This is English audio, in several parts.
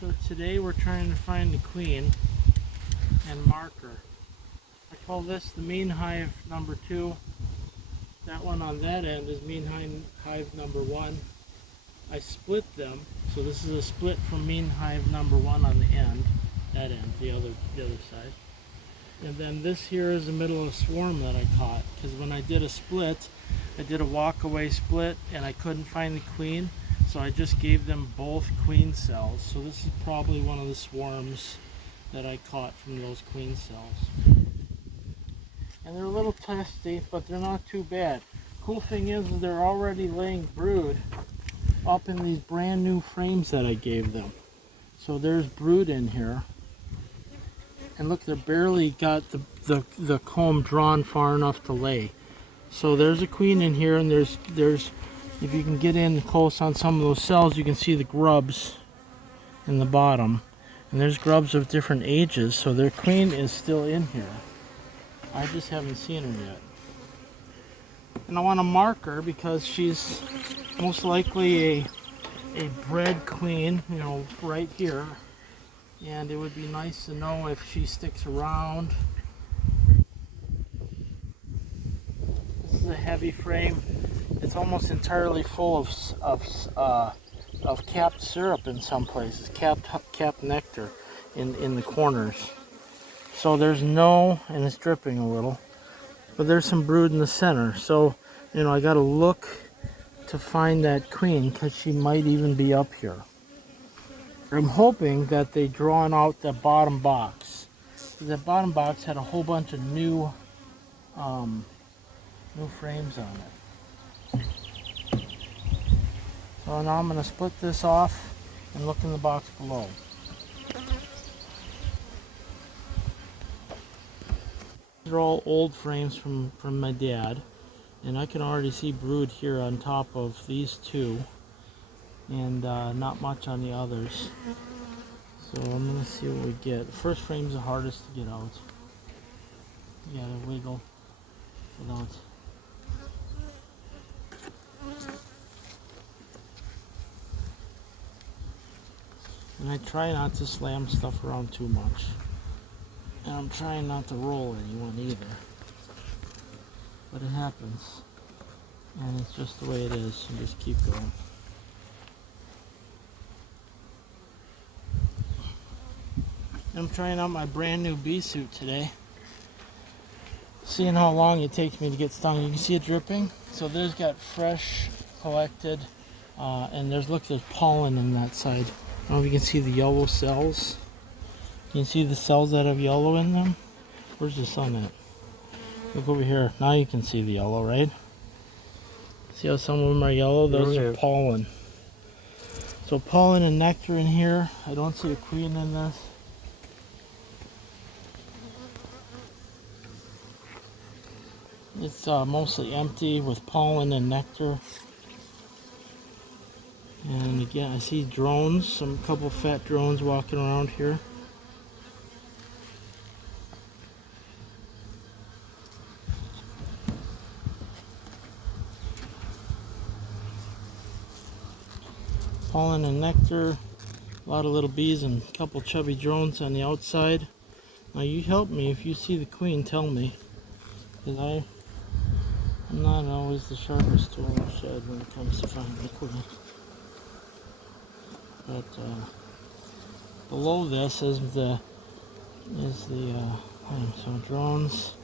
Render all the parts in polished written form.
So today we're trying to find the queen and mark her. I call this the mean hive number 2. That one on that end is mean hive number 1. I split them, so this is a split from mean hive number 1 on the end, that end, the other side. And then this here is the middle of a swarm that I caught, because when I did a split, I did a walk away split and I couldn't find the queen, so I just gave them both queen cells. So this is probably one of the swarms that I caught from those queen cells. And they're a little testy, but they're not too bad. Cool thing is they're already laying brood up in these brand new frames that I gave them. So there's brood in here. And look, they're barely got the comb drawn far enough to lay. So there's a queen in here, and there's if you can get in close on some of those cells, you can see the grubs in the bottom. And there's grubs of different ages, so their queen is still in here. I just haven't seen her yet. And I want to mark her because she's most likely a bred queen, you know, right here. And it would be nice to know if she sticks around. This is a heavy frame. It's almost entirely full of capped syrup in some places, capped nectar in the corners. So there's no, and it's dripping a little, but there's some brood in the center. So, you know, I got to look to find that queen because she might even be up here. I'm hoping that they drawn out the bottom box. That bottom box had a whole bunch of new frames on it. So now I'm going to split this off and look in the box below. These are all old frames from my dad, and I can already see brood here on top of these two, and not much on the others. So I'm going to see what we get. The first frame's the hardest to get out. You gotta wiggle without. And I try not to slam stuff around too much. And I'm trying not to roll anyone either. But it happens. And it's just the way it is. You just keep going. I'm trying out my brand new bee suit today. Seeing how long it takes me to get stung. You can see it dripping. So there's got fresh collected, and there's pollen on that side. I don't know if you can see the yellow cells. You can see the cells that have yellow in them. Where's the sun at? Look over here. Now you can see the yellow, right? See how some of them are yellow? Those are pollen. So pollen and nectar in here. I don't see a queen in this. It's mostly empty with pollen and nectar. And again, I see drones, a couple fat drones walking around here. Pollen and nectar, a lot of little bees and a couple chubby drones on the outside. Now you help me, if you see the queen, tell me. Because I'm not always the sharpest tool in the shed when it comes to finding the queen. But below this is the so drones,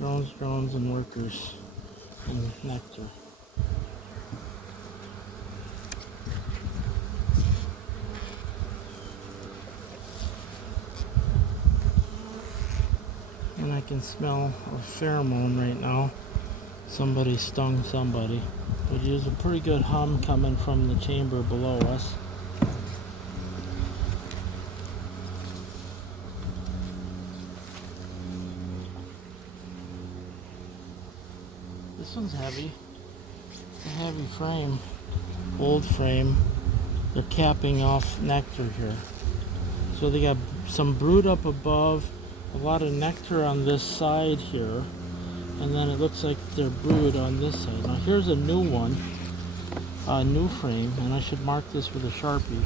and workers, and nectar. And I can smell a pheromone right now. Somebody stung somebody. But there's a pretty good hum coming from the chamber below us. This one's heavy. It's a heavy frame. Old frame. They're capping off nectar here. So they got some brood up above, a lot of nectar on this side here, and then it looks like they're brood on this side. Now here's a new one, a new frame, and I should mark this with a Sharpie.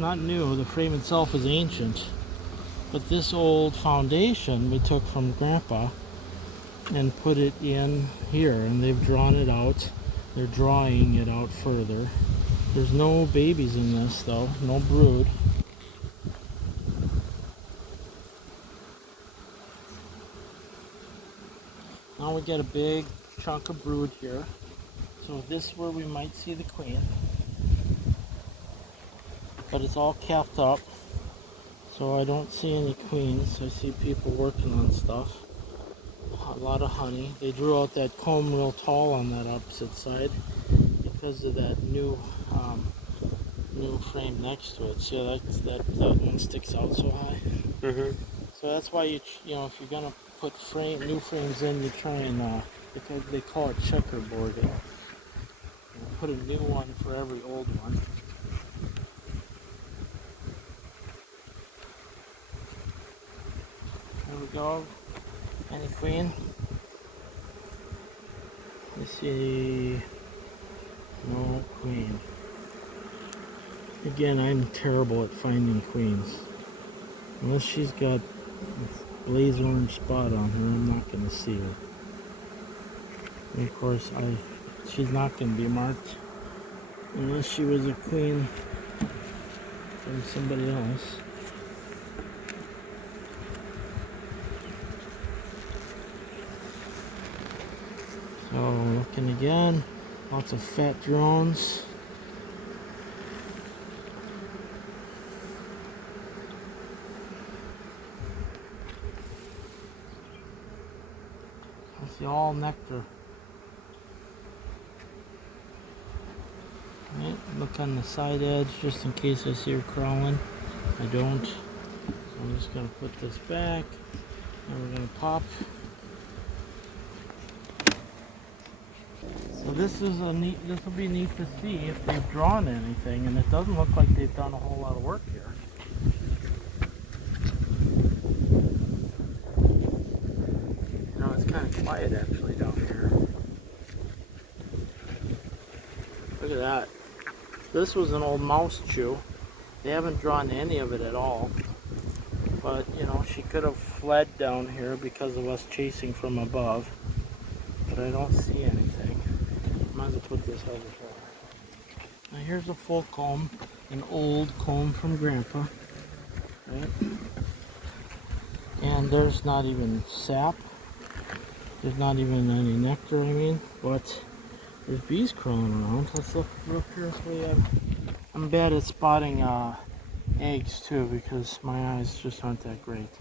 not new. The frame itself is ancient. But this old foundation we took from Grandpa and put it in here, and they've drawn it out. They're drawing it out further. There's no babies in this though, no brood. Now we get a big chunk of brood here. So this is where we might see the queen. But it's all capped up. So I don't see any queens. I see people working on stuff. A lot of honey. They drew out that comb real tall on that opposite side because of that new frame next to it. See that one sticks out so high. Mm-hmm. So that's why you know, if you're gonna put new frames in, you try and they call it checkerboarding. Put a new one for every old one. There we go. Any queen? Let's see. No queen. Again, I'm terrible at finding queens. Unless she's got a blaze orange spot on her, I'm not going to see her. And of course, she's not going to be marked unless she was a queen from somebody else. So, looking again, lots of fat drones. I see all nectar. Right, look on the side edge just in case I see her crawling. I don't. So I'm just going to put this back and we're going to pop. So this will be neat to see if they've drawn anything, and it doesn't look like they've done a whole lot of work here. You know, it's kind of quiet actually down here. Look at that. This was an old mouse chew. They haven't drawn any of it at all. But, you know, she could have fled down here because of us chasing from above. But I don't see anything. Might as well put this over here. Now here's a full comb, an old comb from Grandpa. Right? And there's not even sap. There's not even any nectar, I mean. But there's bees crawling around. Let's look real carefully. I'm bad at spotting eggs too because my eyes just aren't that great.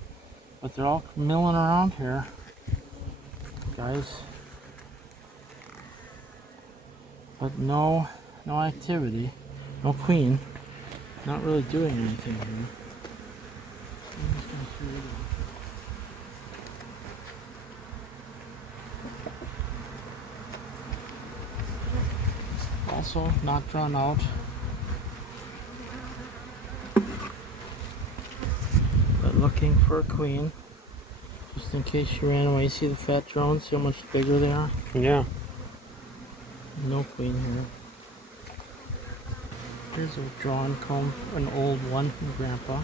But they're all milling around here, guys. But no activity, no queen. Not really doing anything here. I'm just gonna throw it off. Also not drawn out. But looking for a queen. Just in case she ran away. See the fat drones? See how much bigger they are? Yeah. No queen here. Here's a drawn comb, an old one from Grandpa.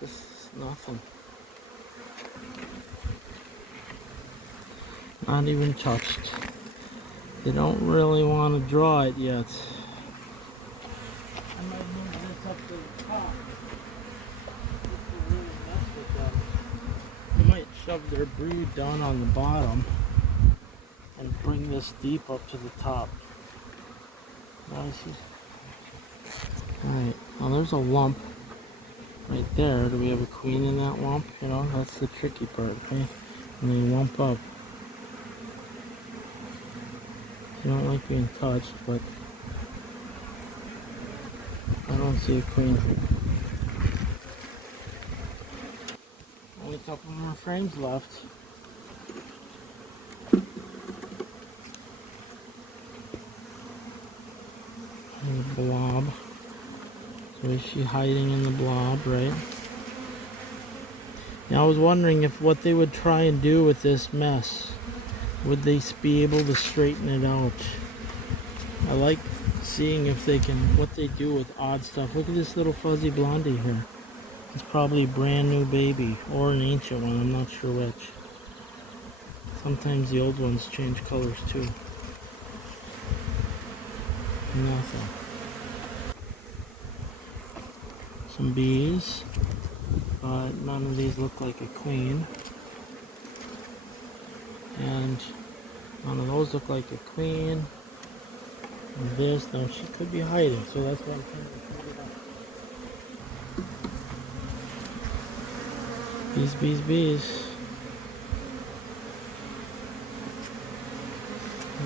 This is nothing. Not even touched. They don't really want to draw it yet. I might move this up to the top. This will really mess with them. They might shove their brood down on the bottom and bring this deep up to the top. Alright, now there's a lump right there. Do we have a queen in that lump? You know, that's the tricky part, okay? And they lump up. You don't like being touched, but I don't see a queen. Only a couple more frames left. And the blob. So is she hiding in the blob, right? Now I was wondering if what they would try and do with this mess. Would they be able to straighten it out? I like seeing if they can, what they do with odd stuff. Look at this little fuzzy blondie here. It's probably a brand new baby or an ancient one, I'm not sure which. Sometimes the old ones change colors too. Nothing. Some bees, but none of these look like a queen. And none of those look like a queen. And this, now she could be hiding, so that's why I'm trying to figure it out. Bees, bees, bees.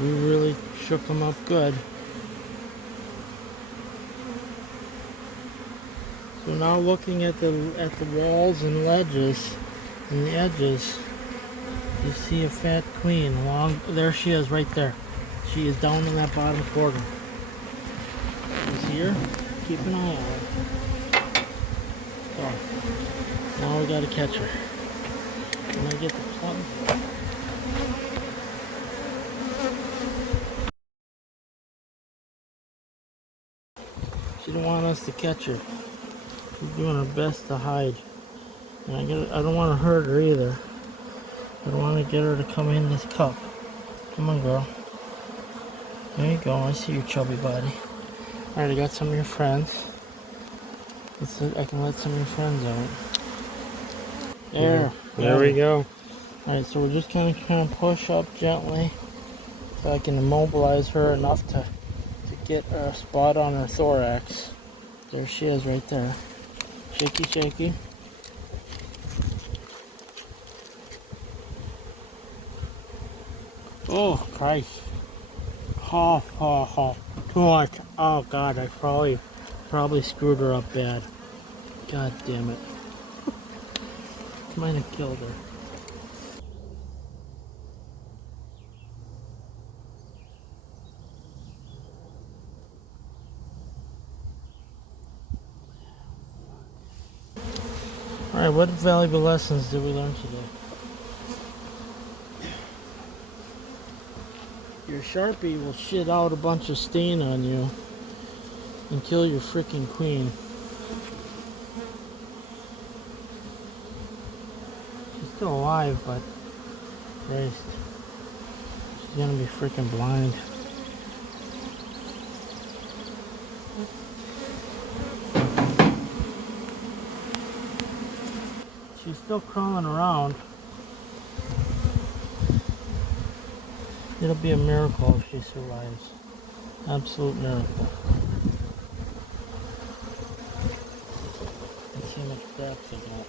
We really shook them up good. So now looking at the walls and ledges and the edges, you see a fat queen along there. She is right there. She is down in that bottom corner. You see her? Keep an eye on her. So now we gotta catch her. When I get the plug. She didn't want us to catch her. She's doing her best to hide. And I don't want to hurt her either. I don't want to get her to come in this cup. Come on, girl. There you go. I see your chubby body. Alright, I got some of your friends. I can let some of your friends out. There. There we go. Alright, so we're just kind of push up gently so I can immobilize her enough to get a spot on her thorax. There she is right there. Shaky, shaky. Oh, Christ. Oh, too much. Oh, God, I probably screwed her up bad. God damn it. Might have killed her. Alright, what valuable lessons did we learn today? Your Sharpie will shit out a bunch of stain on you and kill your freaking queen. She's still alive, but Christ, she's gonna be freaking blind. She's still crawling around. It'll be a miracle if she survives. Absolute miracle. Let's see how much crap they got.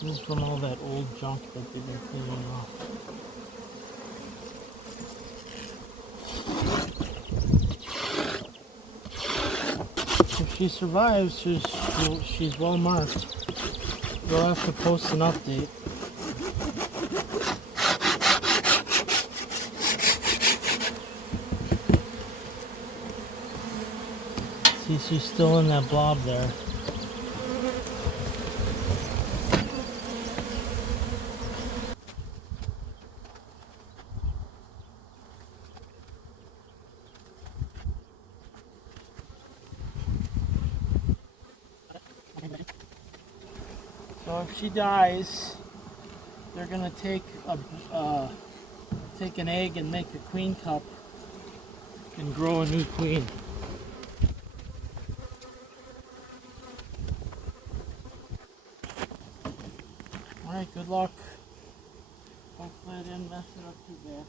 This is from all that old junk that they've been cleaning off. If she survives, she's well marked. We'll have to post an update. See, she's still in that blob there. So if she dies, they're gonna take an egg and make a queen cup and grow a new queen. Alright, good luck. Hopefully I didn't mess it up too bad.